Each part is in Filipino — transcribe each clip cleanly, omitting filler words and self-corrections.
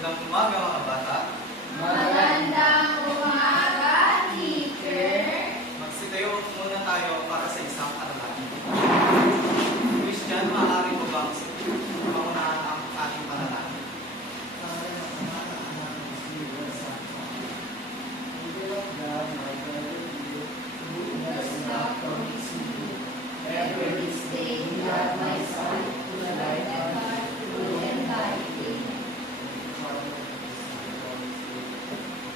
Magandang umaga mga bata. Magandang umaga, teacher. Magsitayo muna tayo para sa isang aralin. Christian, maaari mo bang paunahan ang ating panalangin? Every day, God, my son, to the light of God, through and by.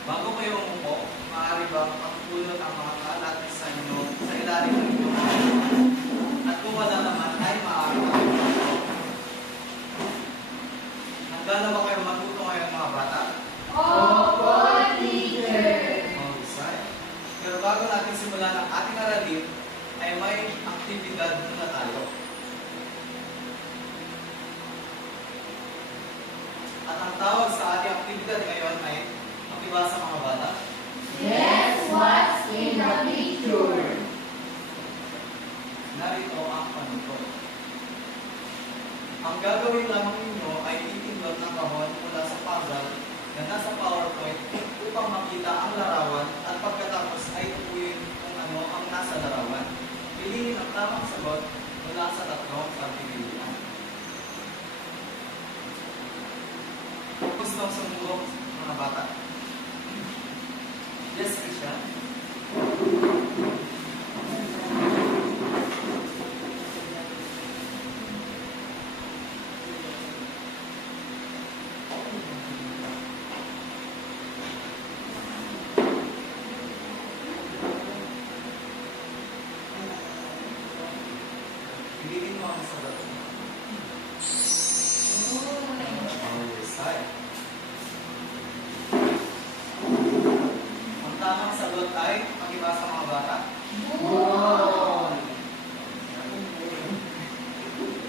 Bago kayo umupo, maaari bang pagpulot ang mga kalat sa inyo sa ilalim ng inyong mga. At kung wala naman, ay maaari bang handa na ba kayo matuto ngayon mga bata? Opo, teacher. Mahusay. Pero bago natin simulan ang ating aralin, ay may aktibidad muna tayo. At ang tawag sa ating aktibidad ngayon ay makibasa mga bata. Guess what's in the picture? Narito ang panuto. Ang gagawin lamang ninyo ay titindot ng kahon mula sa puzzle na nasa PowerPoint upang makita ang larawan at pagkatapos ay tukuyin kung ano ang nasa larawan. Piliin ang tamang sagot mula sa tatlong pagpipilian. Gustong sumubok mga bata. Yes, Christian. Piliin mo ang sagot. Mahusay. Ang tamang sagot ay makibasa mga bata. Moon.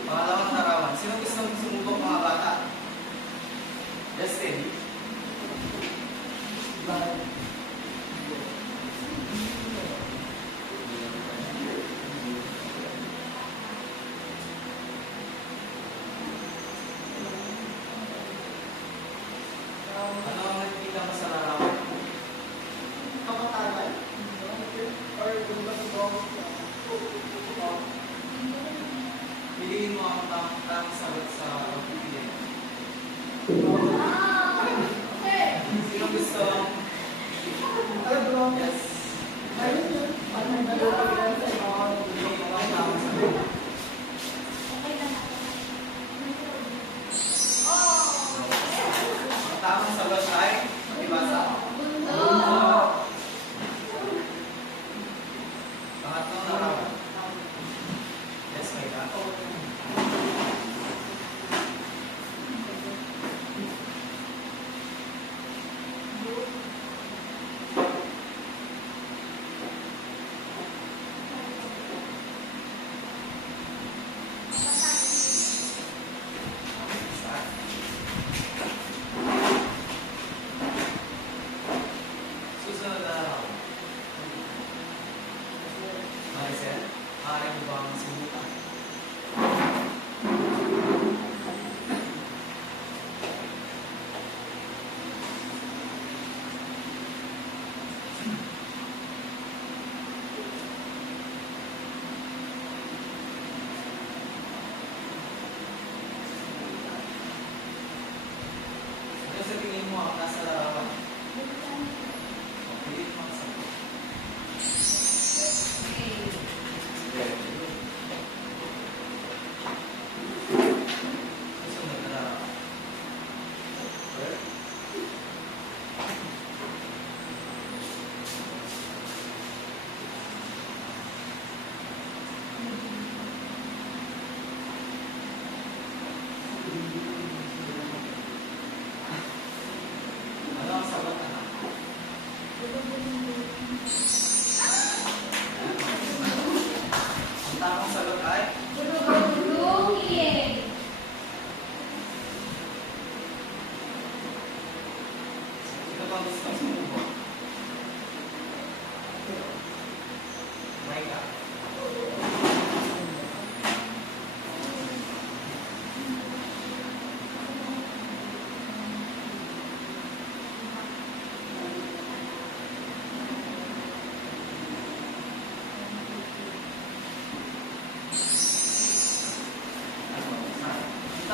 Pangalawang larawan. Sino gusto sumubok mga bata? Justin. Ano ang nakikita mo sa larawan? Piliin mo ang tamang sagot sa pagpipilian. Sino gusto? Yes. Piliin mo ang tamang sagot. Ang tamang sagot ay makibasa. Pangatlong larawan. Yes, may ka.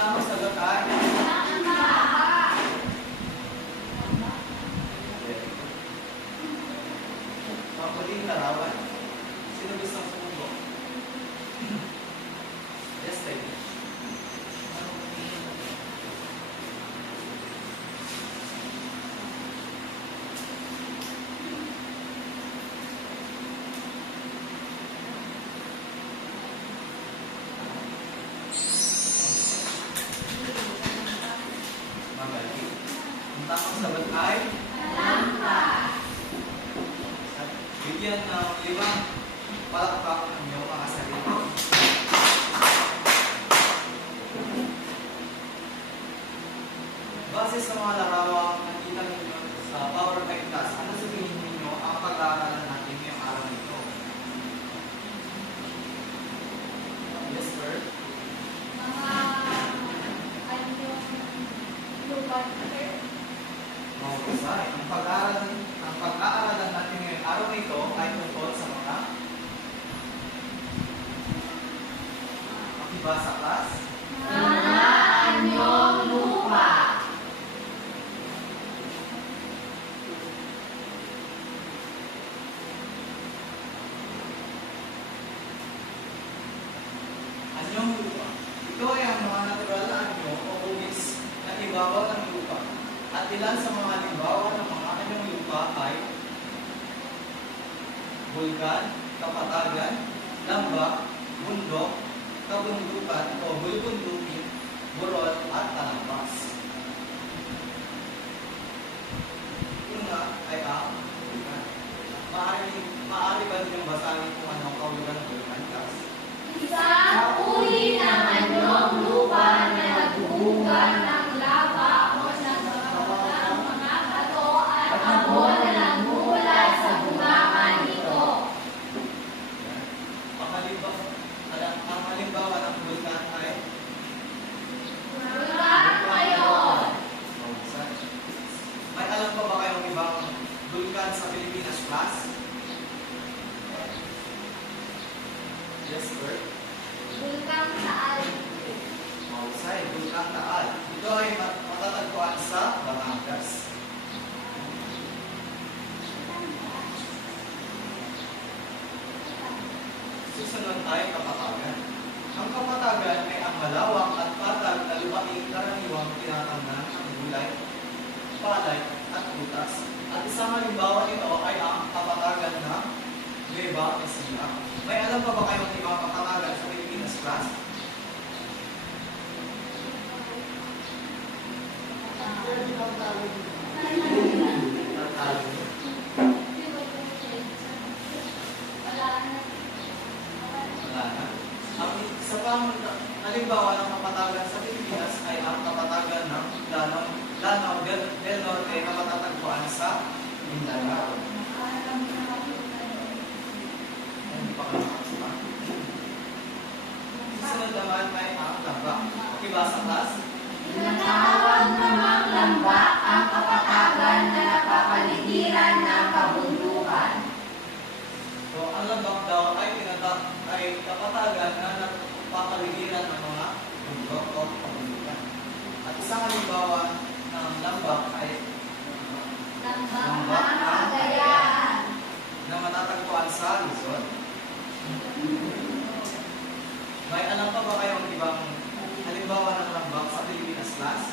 tamang sagot ay mapuling larawan. Sino gustong sumubo? Yes, tayo. Magaling. Ang tamang sagot ay bigyan ng 5 palakpak ang iyong mga sarili. Base sa mga larawang nakita ninyo sa PowerPoint class, ano sabihin ninyo ang pag-aaralan natin ngayong araw nito? Yes, sir. Mahusay. Ang pag-aaralan natin ngayong araw nito ay tungkol sa mga makibasa class. Anyong lupa. Ito ay ang mga natural na anyo o hugis na ibabaw ng lupa. At ilan sa mga halimbawa ng mga anyong lupa ay bulkan, kapatagan, lambak, bundok, kabundukan o bulbundukin, burol at talampas. Una ay ang bulkan. Maaari ba ninyong basahin kung ano ang kahulugan ng bulkan? Class? Isang uri ng anyong lupa na nagbubugan ng lava o nagbabagang mga bato at hamon na nagmumula sa bungakan nito. Ang halimbawa ng bulkan ay Bulkan ngayon. may alam pa ba kayong ibang bulkan sa Pilipinas, class? Yes, sir. Bulkan Taal. Mahusay, bulkan Taal. Ito ay matatagpuan sa Batangas. Susunod tayo kapatagan. Ang kapatagan ay ang malawak at patag na lupaing karaniwang tinatamnan ng gulay, palay at butas. At isang halimbawa nito ay ang kapatagan ng Nueva Ecija. May alam pa ba kayong ibang kapatagan sa Pilipinas, class? Tartalo. Wala na. Ang isa pang halimbawa ng kapatagan sa Pilipinas ay ang kapatagan ng Lanao del Norte na matatagpuan sa Mindanao. Hindi pa kayo makasama. Susunod naman ay ang lambak. Pakibasa, class? Tinatawag namang lambak ang kapatagan na napapaligiran ng kabundukan. So, ang lambak daw ay kapatagan na napapaligiran ng mga bundok o kabundukan. At isang halimbawa ng lambak ay Lambak ng Cagayan. na matatagpuan sa Luzon. May alam pa ba kayong ibang halimbawa ng lambak sa Pilipinas, class?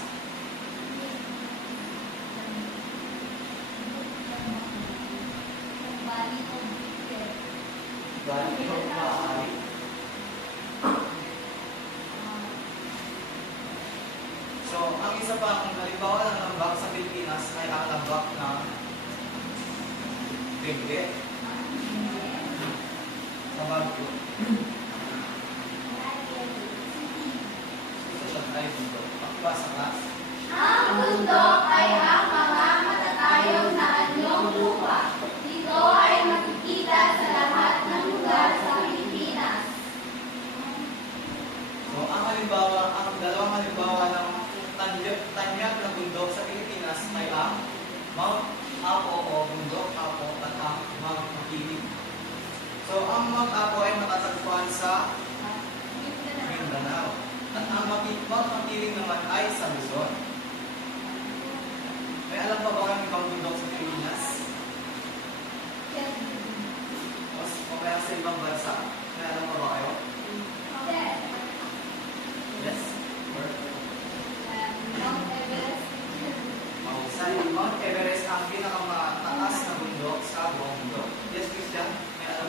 Bali, ito maaari. So, ang isa pang halimbawa ng lambak sa Pilipinas ay ang lambak ng Bengue sa Baguio. Susunod ay bundok. Pakibasa, class? Ang bundok ay ang mga matatayog na anyong lupa. Dito ay makikita sa lahat ng lugar sa Pilipinas. So, ang dalawang halimbawa ng tanyag na bundok sa Pilipinas ay ang Mount Apo o Bundok Apo at ang Mount Makiling. So, ang Mount Apo ay matatagpuan sa Mindanao. At ang Mount Makiling uli naman ay sa Luzon. May alam pa ba kayong ibang bundok sa Pilipinas? O kaya sa ibang bansa? May alam pa ba kayo? Yes? Mahusay. Mount Everest ang pinakamataas na bundok sa buong mundo. Yes, Christian? May alam?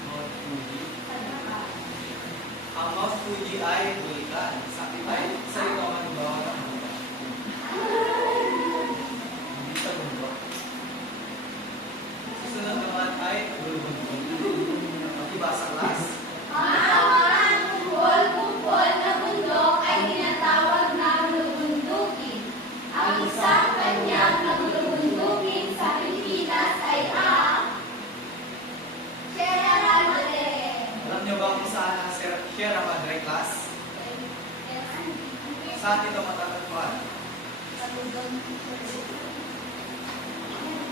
Mount Fuji. Ang Mount Fuji ay bulikan. Sa ito ang halimbawa ng bundok. Hindi sa bundok. Susunod naman ay bulubundok. Diba sa class? Ang kumpol na bundok ay tinatawag na bulubundukin. Ang isang kanyang na bulubundukin sa Pilipinas ay ang Sierra Madre. Alam niyo ba kung saan ang Sierra Madre class? Saan ito matatagpuan?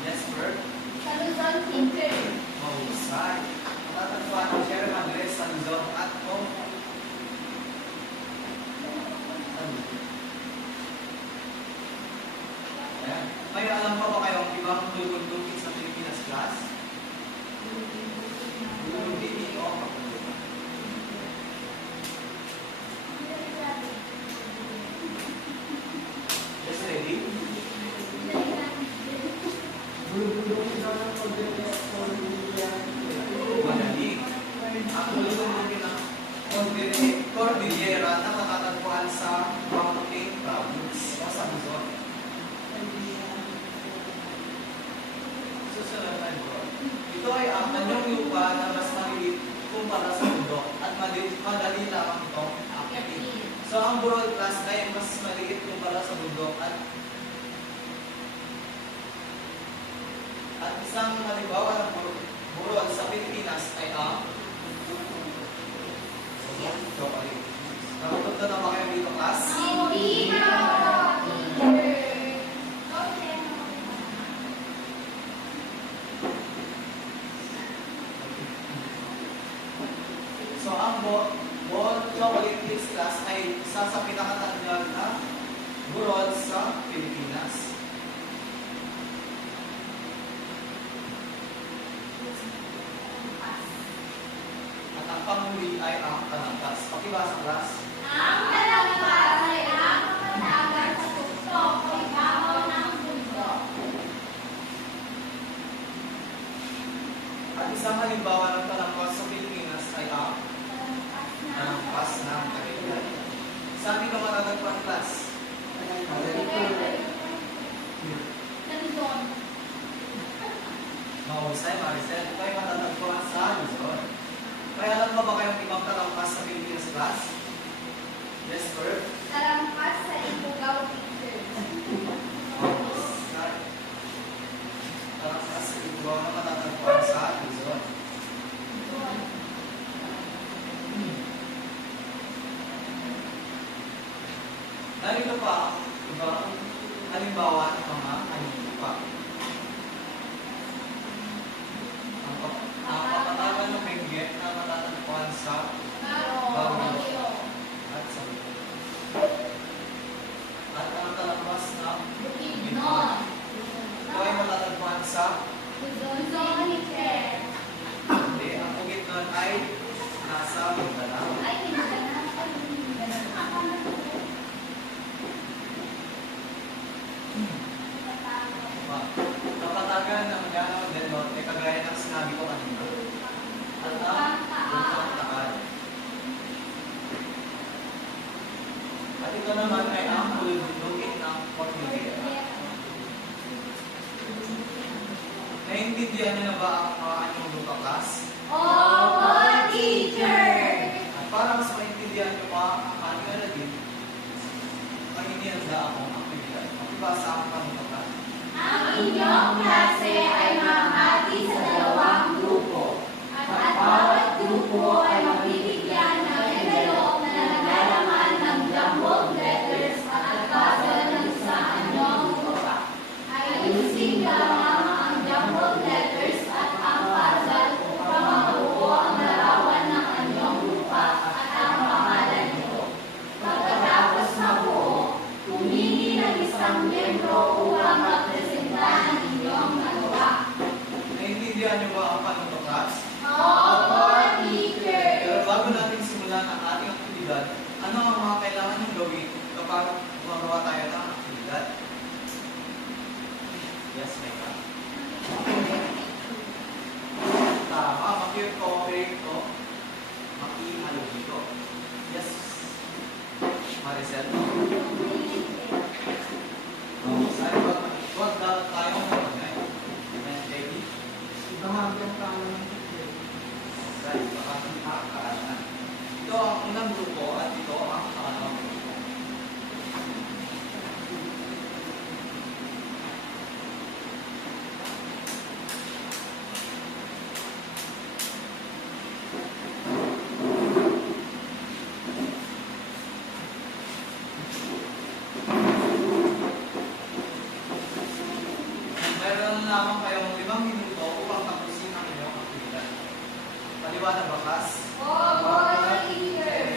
Yes, Bert? Sa Luzon City. Mahusay. Matatagpuan ang Sierra Madre sa Luzon at Ayan. May alam pa ba kayong ibang bulubundukin sa Pilipinas class? Bulubundukin o kapulutan? Yes, ready? Madali. Ang bulubundukin ng Cordillera na matatagpuan sa Mountain Province o sa Luzon. Susunod na ito. Ito ay ang kanyang lupa na mas maliit kumpara sa bundok at madali lamang itong akitin. So ang Burol class ay mas maliit kumpara sa bundok at isang halimbawa ng Burol sa Pilipinas ay ang chocolate. Nakatugtad na ba kayo dito class? Hindi na, teacher. So ang Burol chocolate mix class ay isa sa pinakatanggal na burol sa Pilipinas. At ang panghuli ay ang talangkas. Pakibasa class. Ang talangkas ay ang matagal sa tuktok o ibabaw ng bundok. At isang halimbawa ng talangkas sa Pilipinas ay ang talangkas ng Cagayan. Saan dito matatagpuan class? Luzon. Mahusay, Maricel. Ito ay matatagpuan sa Luzon. Kaya alam pa ba kayong ibang talangkas sa Pilipinas class? Yes, sir. Talangkas sa Ifugao, teacher. Mahusay. Talangkas sa Ifugao na matatagpuan sa Luzon. Narito pa ibang halimbawa ng mga halimbawa. Ang kapatagan ng Benguet na matatagpuan sa Baguio. at sa at ang talangkas ng Bukidnon. ito ay matatagpuan sa Luzon, teacher. hindi. Ang Bukidnon ay nasa Mindanao. Ay, hindi ka na. Kapatagan ng Mindanao del Norte kagaya ng sinabi ko kanina. At ang Bukang Taal. At ito naman ay ang bulubundukin ng Cordillera. Naintindihan niyo na ba ang mga anyong lupa class? Opo, teacher. At para mas maintindihan niyo pa ang ating alagin, ay inihanda akong aktibidad. Makibasa ang panutukan. Ang inyong klase ay mahati sa dalawang grupo. At bawat grupo ay mabibigyan ng envelope na naglalaman ng jumbled letters at puzzle ng isang anyong lupa. Ayusin lamang ang jumbled letters at ang puzzle upang mabuo ang larawan ng anyong lupa at ang pangalan Yes. Maricel. Wag tayo ngayon. Ayan, baby. Ibahagyan ka ng Right, baka nakakaano. Ito ang unang grupo at ito ang pangalawang grupo. Meron lamang kayong 5 minuto upang tapusin ang inyong aktibidad. Paliwanag ba, Kas? Opo, teacher.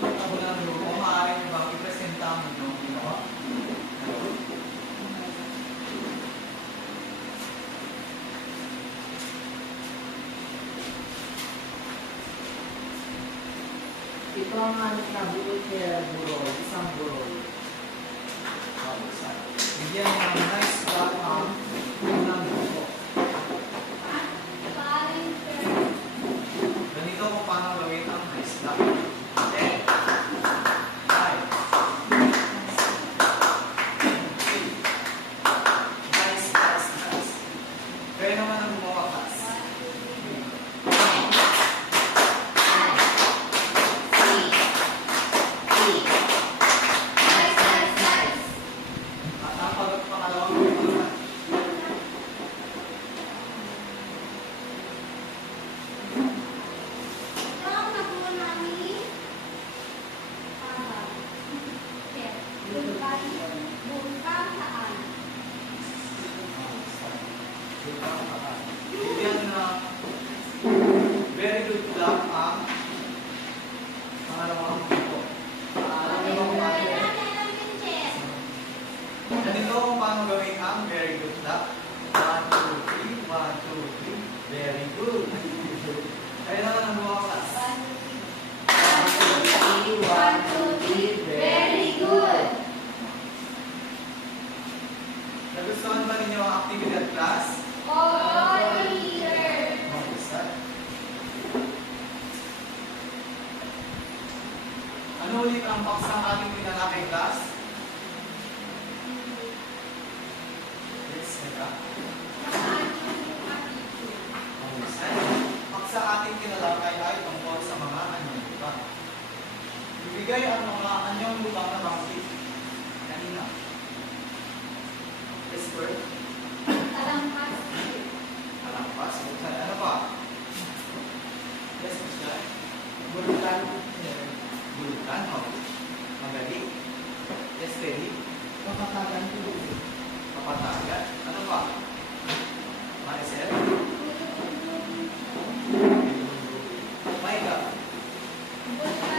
Ang unang grupo, maaari nyo bang ipresenta ang inyong ginawa? Ito ang hanap na burol kaya burol, isang burol. Bigyan nyo ng nice spot ang unang grupo. Ganito kung paano gawin ang nice spot. 10, 5, 4, nice, nice, nice. Kaya naman ang gumawa, Kas. At ang pangalawang grupo naman. Bigyan na very good luck ang pangalawang grupo. Alam niyo ba kung bakit? Ganito kung paano gawin ang very good luck. 1, 2, 3, 1, 2, 3. Very good. Kaya naman ang buha Kas. Very good. Nagustuhan ba ninyo ang activity class? Oo, teacher. Mag-isa. Ano ulit ang paksang ating pinanakay class? Yes, naka. Bigay ang mga anyong lupang na bangkit. Kanina. Esper. Talampas. Alampas. Ano pa? Yes, Mr. Bulutan. Bulutan. Oh. Magaling. Yes, Teddy. Kapatagan tuloy. Kapatagan. Ano pa? Maricel. Maika. Magaling.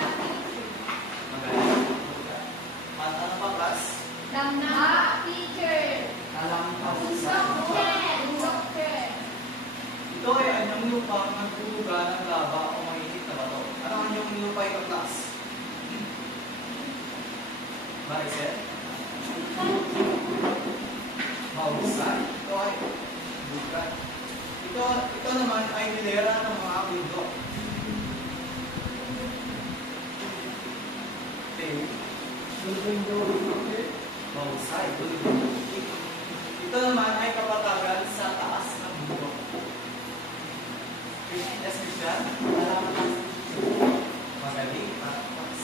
At ano pa, class? Damna. Teacher. Talampas. Doctor. Ito ay anyong lupa nagbubuga ng lava o mainit na bato. Ano ang anyong lupa ito, class? Maricel? Mahusay. Ito ay buka. Ito naman ay nilera ng mga bundok. Teo. Mahusay. Ito naman ay kapatagan sa taas ng bundok. Yes, Christian? Magaling. Tapas.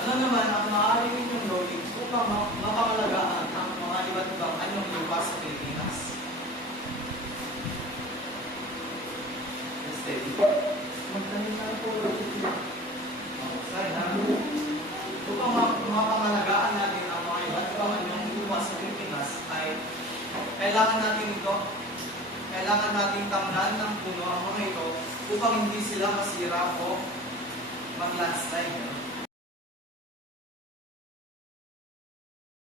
Ano naman ang maaaring ninyong gawin upang mapangalagaan ang mga iba't ibang anyong lupa sa Pilipinas? Yes, Teddy. Magtanim na po ulit siya. Mahusay na. Upang mapangalagaan natin ang mga iba't ibang anyong lupa sa Pilipinas ay kailangan natin ito. Kailangan natin tamnan ng puno ang mga ito upang hindi sila masira o mag-landslide.